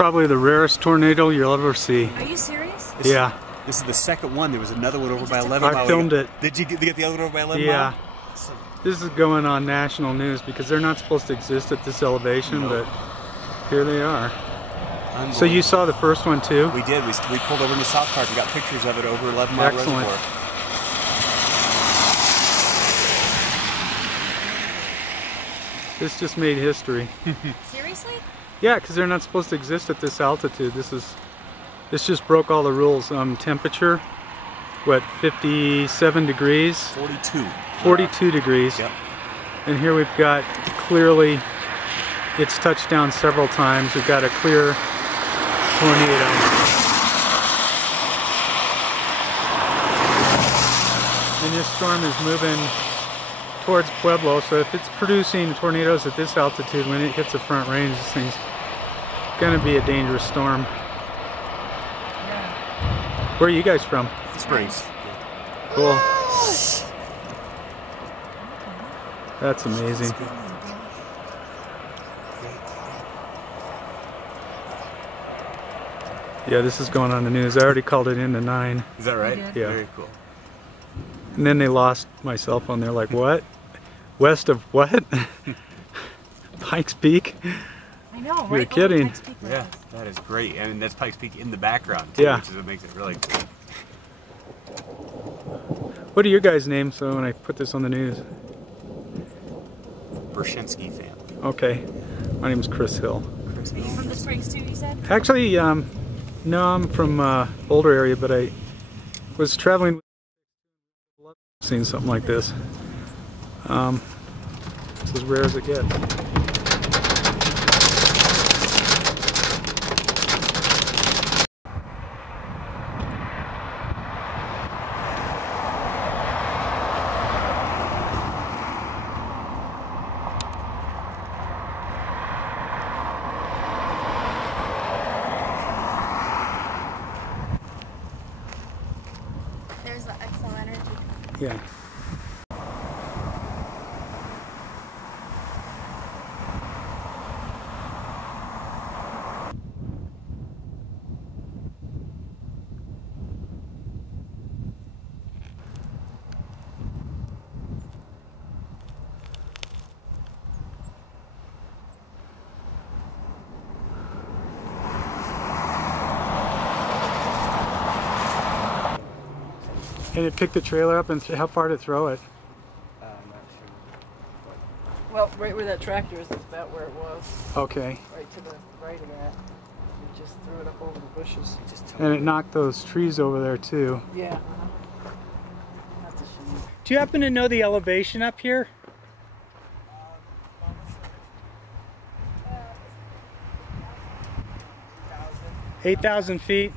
probably the rarest tornado you'll ever see. Are you serious? Yeah. This is the second one. There was another one over by 11 Mile. I filmed it. Did you get the other one over by 11 Yeah. Mile? This is going on national news because they're not supposed to exist at this elevation, but here they are. So you saw the first one too? We did. We pulled over into South Park and got pictures of it over 11 Mile Excellent. Reservoir. This just made history. Seriously? Yeah, because they're not supposed to exist at this altitude. This just broke all the rules. Temperature, what, 57 degrees? 42. 42 degrees. Yep. And here we've got clearly, it's touched down several times. We've got a clear tornado. And this storm is moving towards Pueblo, so if it's producing tornadoes at this altitude, when it hits the front range, this thing's gonna be a dangerous storm. Where are you guys from? Springs. Cool. That's amazing. Yeah, this is going on the news. I already called it into 9. Is that right? Yeah. Very cool. And then they lost my cell phone. They're like, what? West of what? Pikes Peak? I know, right? You're kidding. Pikes Peak Yeah, that is great. And that's Pikes Peak in the background too, Yeah. which is what makes it really cool. What are your guys' names so when I put this on the news? Bershinsky family. Okay. My name is Chris Hill. Are you from the Springs too, you said? Actually, no, I'm from Boulder area, but I was traveling, seeing something like this. It's as rare as it gets. There's the XL Energy. Yeah. And it picked the trailer up, and how far to throw it? I'm not sure. Well, right where that tractor is about where it was. Okay. Right to the right of that. We just threw it up over the bushes. And it knocked those trees over there too. Yeah. That's a shame. Do you happen to know the elevation up here? 8,000 feet.